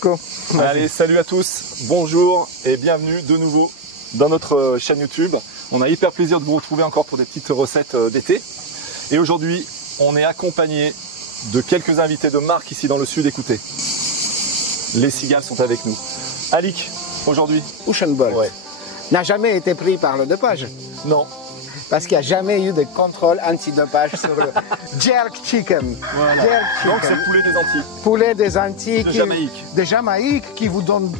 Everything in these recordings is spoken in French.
Coucou. Allez, salut à tous, bonjour et bienvenue de nouveau dans notre chaîne YouTube. On a hyper plaisir de vous retrouver encore pour des petites recettes d'été. Et aujourd'hui, on est accompagné de quelques invités de marque ici dans le sud. Écoutez, les cigales sont avec nous. Alik, aujourd'hui. Usain Bolt Ouais. n'a jamais été pris par le dopage. Non. Parce qu'il n'y a jamais eu de contrôle anti-dopage sur le jerk chicken. Voilà. Jerk Donc c'est chicken. le poulet des Antilles. Poulet des Antilles. De Jamaïque. De Jamaïque qui vous donne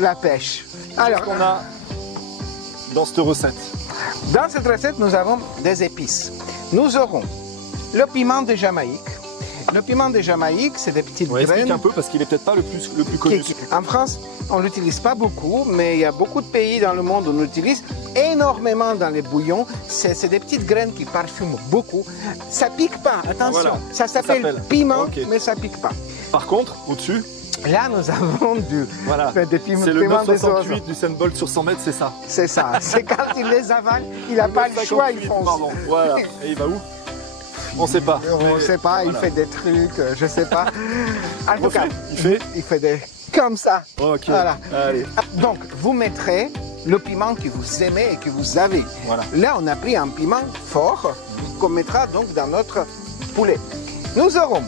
La pêche. Alors, Qu'est-ce qu'on a dans cette recette? dans cette recette, nous avons des épices. Nous aurons le piment de Jamaïque. Le piment de Jamaïque, c'est des petites Ouais, explique graines. un peu parce qu'il est peut-être pas le plus connu. En France, on ne l'utilise pas beaucoup, mais il y a beaucoup de pays dans le monde où on l'utilise énormément dans les bouillons. C'est des petites graines qui parfument beaucoup. Ça pique pas, attention. Voilà. Ça s'appelle piment, Ok. mais ça pique pas. Par contre, au-dessus, Là, nous avons voilà, des piments c'est le piment des 968 oiseaux. du Usain Bolt sur 100 mètres, c'est ça. C'est ça. C'est quand il les avale, il n'a pas le choix, il 958, fonce. pardon. Voilà. Et il va où? On sait pas. On ne sait pas, il Voilà. fait des trucs, je sais pas. En tout cas, Il fait des comme ça. Ok. Voilà. Allez. Donc, vous mettrez le piment que vous aimez et que vous avez. Voilà. Là, on a pris un piment fort qu'on mettra donc dans notre poulet. Nous aurons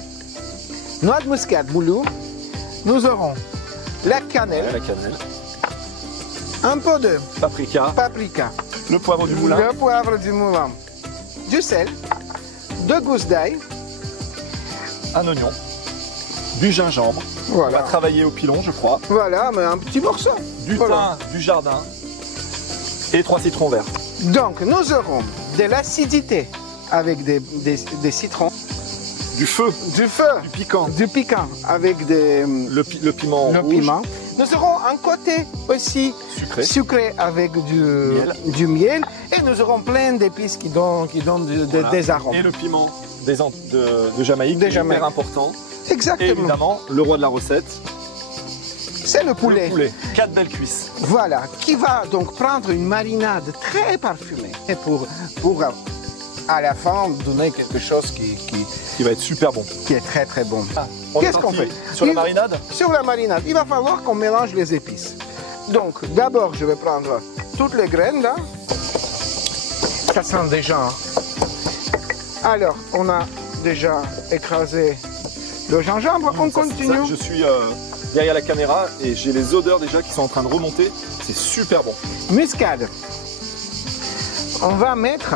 noix de muscade moulu, nous aurons la cannelle, La cannelle, un peu de paprika, paprika, le poivre du moulin, le poivre du moulin, du sel, deux gousses d'ail, un oignon, du gingembre. On va voilà. travailler au pilon, je crois. Voilà, mais un petit morceau. Du Voilà. thym du jardin et 3 citrons verts. Donc, nous aurons de l'acidité avec des citrons, Du feu, du feu, du piquant, du piquant avec le piment le rouge, piment. Nous aurons un côté aussi sucré. avec du miel. Et nous aurons plein d'épices qui donnent Voilà. des arômes. Et le piment de Jamaïque, De qui est Jamaïque. hyper important. Et Exactement. évidemment, le roi de la recette, C'est le poulet. le poulet. 4 belles cuisses. Voilà, qui va donc prendre une marinade très parfumée et pour à la fin donner quelque chose Qui va être super bon. qui est très très bon. On est Qu'est-ce qu'on parti fait? sur la marinade? Sur la marinade, il va falloir qu'on mélange les épices. Donc, d'abord, je vais prendre toutes les graines là. Ça sent déjà. Hein. Alors, on a déjà écrasé le gingembre. On continue. Je suis derrière la caméra et j'ai les odeurs déjà qui sont en train de remonter. C'est super bon. Muscade. On va mettre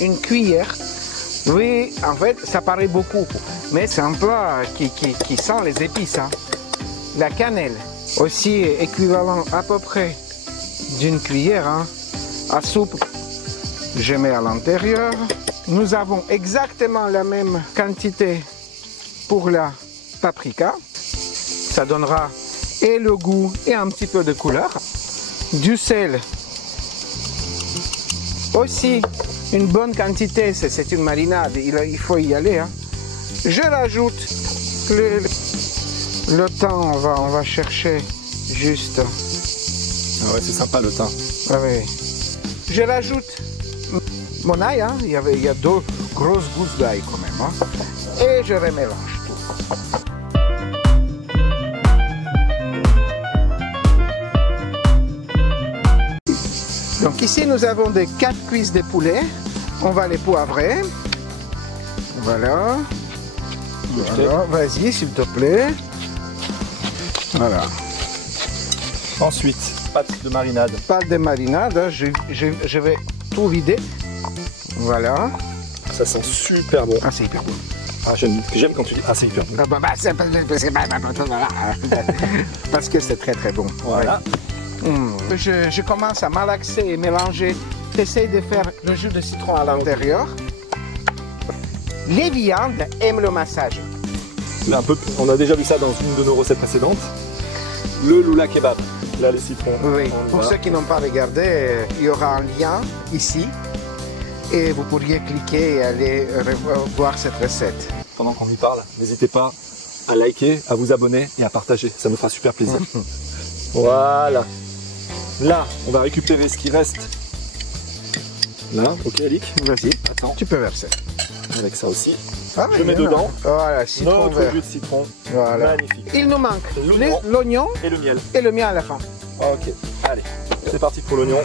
une cuillère. Oui, en fait, ça paraît beaucoup, mais c'est un plat qui sent les épices. Hein. La cannelle, aussi équivalent à peu près d'une cuillère hein, à soupe. Je mets à l'intérieur. Nous avons exactement la même quantité pour la paprika. Ça donnera et le goût et un petit peu de couleur. Du sel. Aussi, une bonne quantité, c'est une marinade, il faut y aller. Hein. Je rajoute le thym, on va chercher juste. Ah ouais, c'est sympa le thym. Ah oui. Je rajoute mon ail, hein. il y a deux grosses gousses d'ail quand même. Hein. Et je remélange tout. Donc ici nous avons des 4 cuisses de poulet. On va les poivrer. Voilà. Voilà. Vas-y s'il te plaît. Voilà. Ensuite, pâte de marinade. Pâte de marinade, hein. Je vais tout vider. Voilà. Ça sent super bon. Ah c'est hyper bon. Ah, j'aime quand tu dis ah c'est hyper bon. Ah, bah, voilà. Parce que c'est très très bon. Voilà. Je commence à malaxer et mélanger. J'essaie de faire le jus de citron à l'intérieur. Les viandes aiment le massage. Là, on a déjà vu ça dans une de nos recettes précédentes. Le lula kebab. Là, les citrons. Oui. Pour ceux qui n'ont pas regardé, il y aura un lien ici. Et vous pourriez cliquer et aller voir cette recette. Pendant qu'on y parle, n'hésitez pas à liker, à vous abonner et à partager. Ça me fera super plaisir. Voilà. Là, on va récupérer ce qui reste. Là, ok, Alik. Vas-y, Attends. tu peux verser. avec ça aussi. Ah, Je mets bien. dedans Voilà, citron notre vert. jus de citron. Voilà. Magnifique. Il nous manque L'oignon. l'oignon Et le miel. et le miel à la fin. Ok, allez, c'est parti pour l'oignon.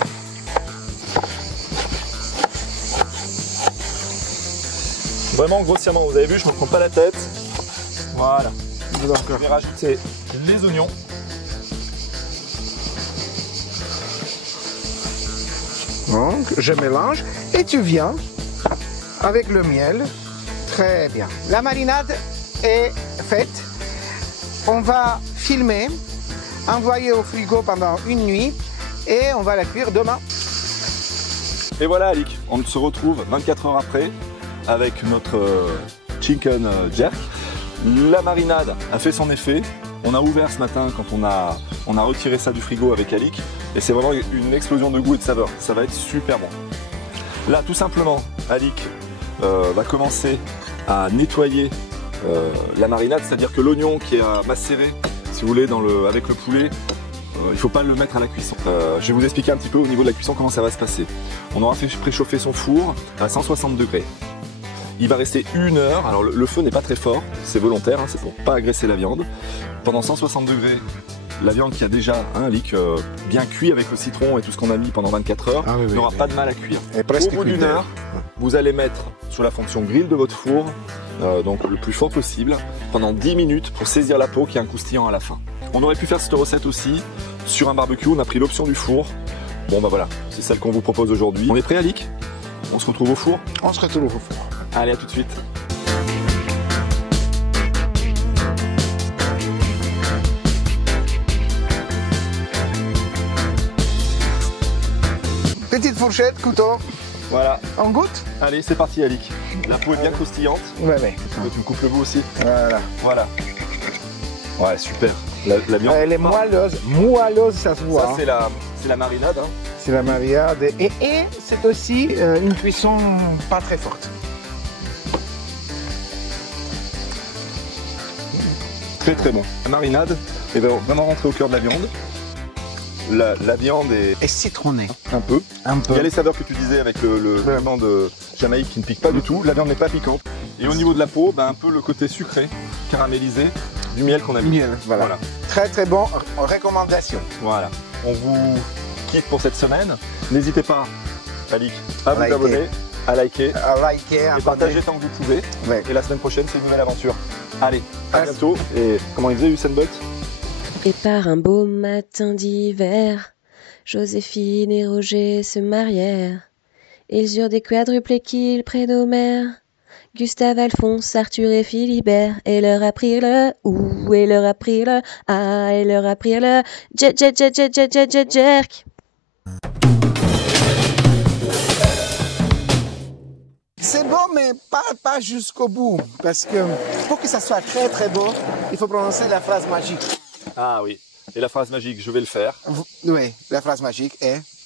Vraiment grossièrement, vous avez vu, je ne me prends pas la tête. Voilà. Je vais rajouter les oignons. Donc, je mélange et tu viens avec le miel. Très bien. La marinade est faite. On va filmer, envoyer au frigo pendant une nuit et on va la cuire demain. Et voilà Alik, on se retrouve 24 heures après avec notre chicken jerk. La marinade a fait son effet. On a ouvert ce matin quand on a retiré ça du frigo avec Alik. Et c'est vraiment une explosion de goût et de saveur. Ça va être super bon. Là, tout simplement, Alik va commencer à nettoyer la marinade. C'est-à-dire que l'oignon qui est macéré, si vous voulez, avec le poulet, il ne faut pas le mettre à la cuisson. Je vais vous expliquer un petit peu au niveau de la cuisson comment ça va se passer. On aura fait préchauffer son four à 160 degrés. Il va rester 1 heure. Alors le feu n'est pas très fort, c'est volontaire, hein, c'est pour pas agresser la viande. Pendant 160 degrés, la viande qui a déjà un Alik bien cuit avec le citron et tout ce qu'on a mis pendant 24 heures n'aura pas de mal à cuire. Au bout d'une heure, vous allez mettre sur la fonction grill de votre four, donc le plus fort possible, pendant 10 minutes pour saisir la peau qui a un croustillant à la fin. On aurait pu faire cette recette aussi sur un barbecue, on a pris l'option du four. Bon bah voilà, c'est celle qu'on vous propose aujourd'hui. On est prêt Alik? On se retrouve au four? On se retrouve au four. Allez, à tout de suite. Petite fourchette, couteau. Voilà. On goûte? Allez, c'est parti Alik. La peau est bien croustillante. Ouais. Tu me coupes le bout aussi. Voilà. Voilà. Ouais, super. La viande. Elle est moelleuse. Moelleuse, ça se voit. Ça, c'est la marinade. Hein. C'est la marinade. Et c'est aussi une cuisson pas très forte. Très très bon. La marinade est vraiment rentrée au cœur de la viande. La viande est Et citronnée. un peu. Un Il y a peu. les saveurs que tu disais avec le piment de Jamaïque qui ne pique pas du tout. La viande n'est pas piquante. Et au niveau de la peau, un peu le côté sucré, caramélisé du miel qu'on a mis. Miel, voilà. Très très bon. Recommandation. Voilà. On vous quitte pour cette semaine. N'hésitez pas, Alik, à vous Liker. abonner, à liker À liker, à et partager tant que vous pouvez. Ouais. Et la semaine prochaine, c'est une nouvelle aventure. Allez, à Ah, bientôt. Et comment il faisait Usain Bolt? Et par un beau matin d'hiver, Joséphine et Roger se marièrent. Ils eurent des quadruples équilles près d'Homère. Gustave, Alphonse, Arthur et Philibert. Et leur apprirent le ou, et leur apprirent le ah, et leur apprirent le jerk. C'est beau, mais pas jusqu'au bout. Parce que pour que ça soit très très beau, il faut prononcer la phrase magique. Ah oui. Et la phrase magique, je vais le faire. Oui, la phrase magique est